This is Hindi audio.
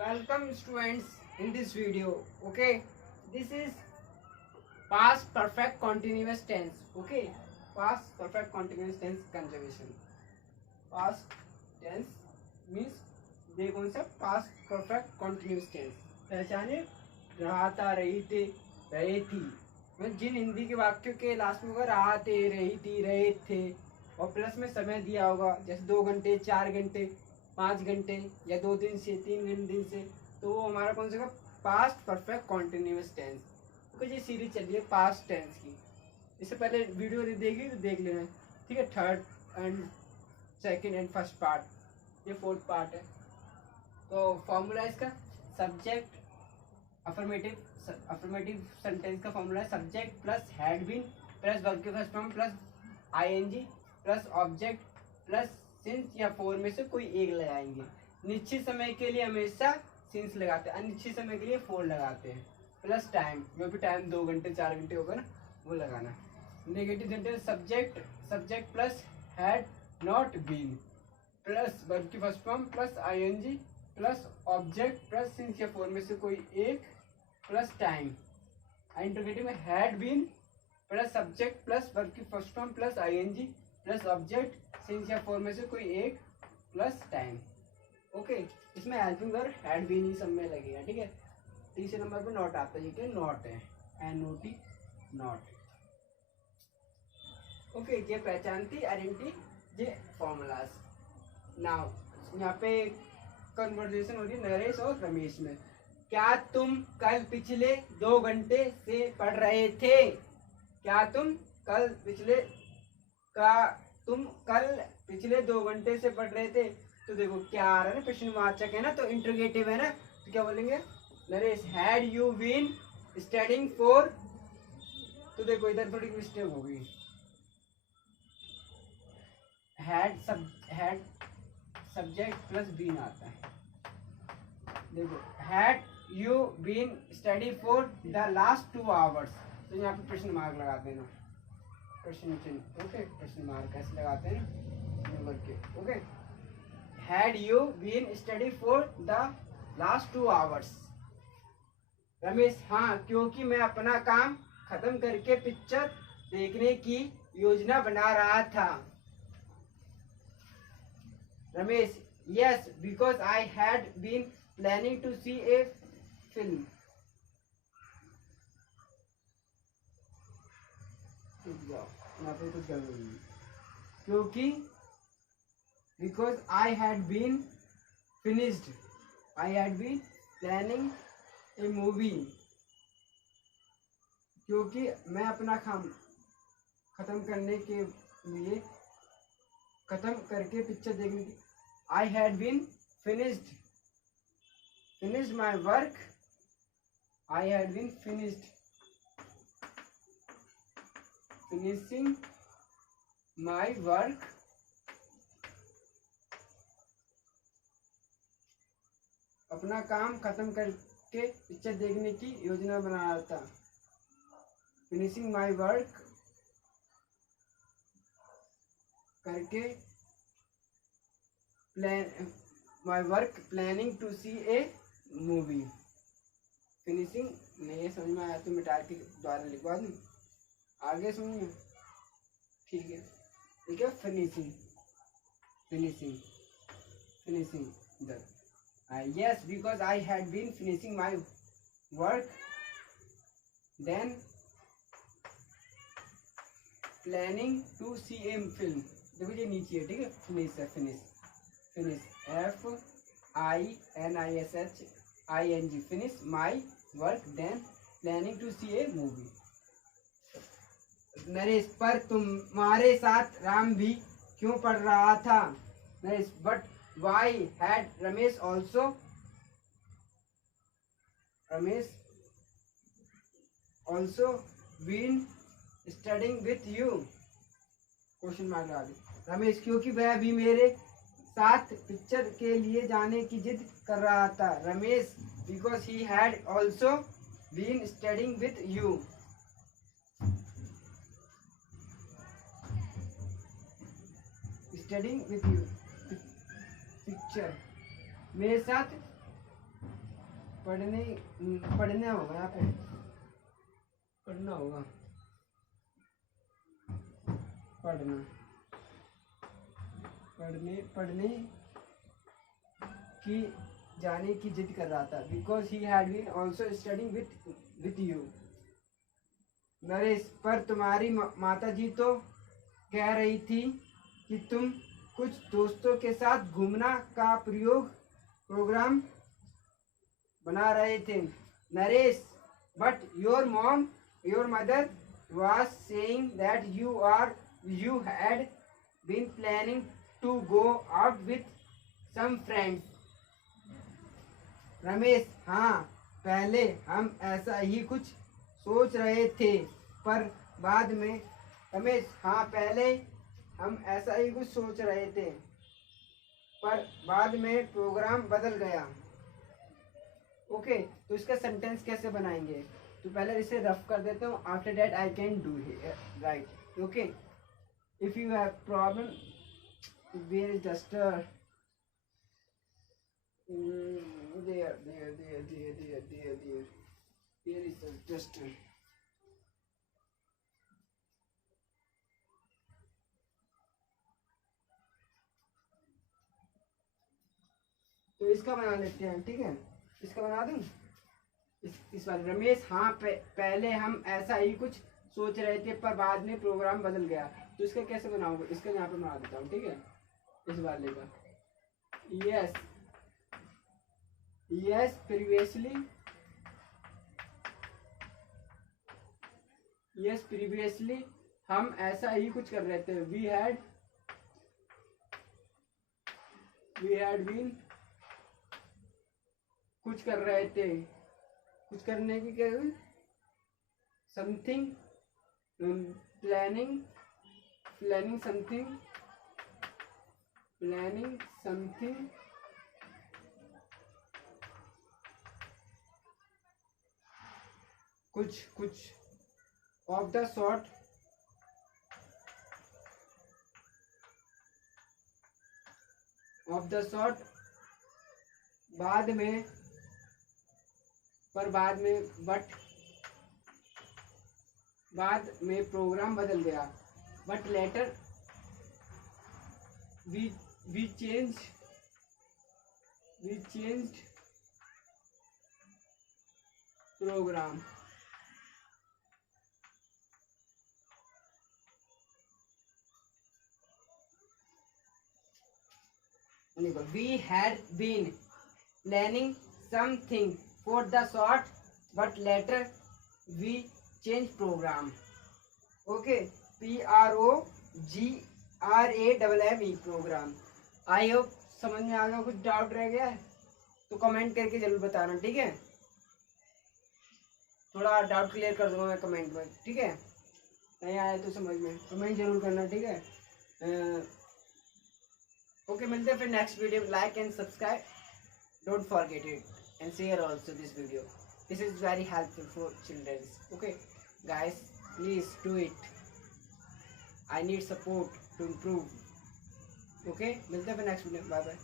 Welcome students in this video. Okay, this is past perfect continuous tense. Okay, past perfect continuous tense conjugation. Past tense means ये concept past perfect continuous tense. पहचाने रहा था, रही थे, रहे थी। मतलब जिन हिंदी के वाक्यों के लास्ट में होगा रहा थे, रही थी, रहे थे और प्लस में समय दिया होगा, जैसे 2 घंटे, 4 घंटे, 5 घंटे या 2 दिन से, 3 दिन से, तो वो हमारा कौन सा पास्ट परफेक्ट कॉन्टिन्यूस टेंस। क्योंकि ये सीरीज चल रही है पास्ट टेंस की। इससे पहले वीडियो देखी तो देख लेना, ठीक है। Third and second and first part, ये फोर्थ पार्ट है। तो फॉर्मूला इसका सब्जेक्ट अफर्मेटिव सेंटेंस का फॉर्मूला है subject plus had been plus verb के first form plus ING plus object plus since या फोर में से कोई एक लगाएंगे। निश्चित समय के लिए हमेशा सिंस लगाते हैं, अनिश्चित समय के लिए फोर लगाते हैं, प्लस टाइम, जो भी टाइम 2 घंटे 4 घंटे होगा ना वो लगाना। Negative sentence subject plus had not been plus verb की first form plus ING plus object plus since या फोर में से कोई एक प्लस टाइम। इंटरोगेटिव में had been plus subject plus verb की first form plus ING plus object since या फोर में से कोई एक प्लस टाइम। ओके, इसमें हेल्पिंग वर्ब हैड बीन ही सब में लगेगा, ठीक है। तीसरे नंबर पे नॉट आता है, ये नॉट है, एनओटी नॉट। ओके, ये पहचानती आइडेंटिटी, ये फॉर्मूलाज। नाउ यहाँ पे कन्वर्सेशन हो रही है नरेश और रमेश में। क्या तुम कल पिछले 2 घंटे से पढ़ रहे थे? क्या तुम कल पिछले 2 घंटे से पढ़ रहे थे? तो देखो क्या आ रहा है ना, प्रश्नवाचक है ना, तो इंट्रोगेटिव है ना, तो क्या बोलेंगे Naresh had you been studying for. तो देखो इधर थोड़ी मिस्टेक हो गई, हैड सब्जेक्ट प्लस बीन आता है। देखो had you been study for the last 2 hours, तो यहाँ पे प्रश्न मार्क लगा देना, प्रश्न चिन्ह। ओके, प्रश्न मार्क ऐसे लगाते हैं नंबर के। Okay, had you been study for the last 2 hours. Ramesh हाँ, क्योंकि मैं अपना काम खत्म करके पिक्चर देखने की योजना बना रहा था। Ramesh yes, because I had been planning to see a film. क्योंकि because I had been planning a movie. क्योंकि मैं अपना काम खत्म करके पिक्चर देखने की I had been finished my work. I had been finishing my work. अपना काम खत्म करके पिक्चर देखने की योजना बना रहा था। फिनिशिंग माई वर्क करके planning to see a movie. Finishing नहीं समझ में आया तो मिटा के द्वारा लिखवा दूँ, आगे सुनिए, ठीक है। Finishing yes, because I had been finishing my work, then planning to see a film। देखो ये नीचे है, ठीक है, फिनिश है, finish FINISHING, finish my work then planning to see a movie. Naresh पर तुम्हारे साथ राम भी क्यों पढ़ रहा था? Naresh but why had Ramesh also been studying with you? Question mark लगा दे। रमेश क्योंकि वह भी मेरे साथ पिक्चर के लिए जाने की जिद कर रहा था। Ramesh because he had also been studying with you. Picture मेरे साथ पढ़ना होगा यहाँ पे, पढ़ना होगा, पढ़ने की जाने की जिद कर रहा था, because he had been also studying with you. Naresh, पर तुम्हारी माता जी तो कह रही थी कि तुम कुछ दोस्तों के साथ घूमना का प्रोग्राम बना रहे थे। Naresh, but your mother was saying that you had been planning to go out with some friends. Ramesh, हाँ, पहले हम ऐसा ही कुछ सोच रहे थे, पर बाद में रमेश, हाँ, पहले हम ऐसा ही कुछ सोच रहे थे, पर बाद में प्रोग्राम बदल गया। ओके, तो इसका सेंटेंस कैसे बनाएंगे? तो पहले इसे रफ कर देता हूँ, after that I can do right. Okay, if you have problem, where is duster, there is a duster। तो इसका बना लेते हैं, ठीक है, इसका बना दूं। इस बार रमेश, हाँ, पहले हम ऐसा ही कुछ सोच रहे थे, पर बाद में प्रोग्राम बदल गया। तो इसका कैसे बनाऊंगा? इसका यहाँ पे बना देता हूँ, ठीक है, इस वाले का। यस प्रीवियसली हम ऐसा ही कुछ कर रहे थे। वी हैड बीन कुछ कर रहे थे, कुछ करने की क्या है? समथिंग, प्लानिंग समथिंग कुछ ऑफ द सॉर्ट, बाद में, पर बाद में प्रोग्राम बदल गया। But later we changed programme. We had been planning something for the short, but later we changed program. Okay, PROGRAME program। I hope समझ में आ गया। कुछ डाउट रह गया है तो कमेंट करके जरूर बताना, ठीक है। थोड़ा डाउट क्लियर कर दूंगा मैं कमेंट में, ठीक है। नहीं आया तो समझ में कमेंट जरूर करना, ठीक है। ओके, मिलते हैं फिर next video. Like and subscribe, don't forget it, and share also this video. This is very helpful for childrens. Okay guys, please do it. I need support to improve. Okay, मिलते हैं फिर नेक्स्ट वीडियो। Bye bye.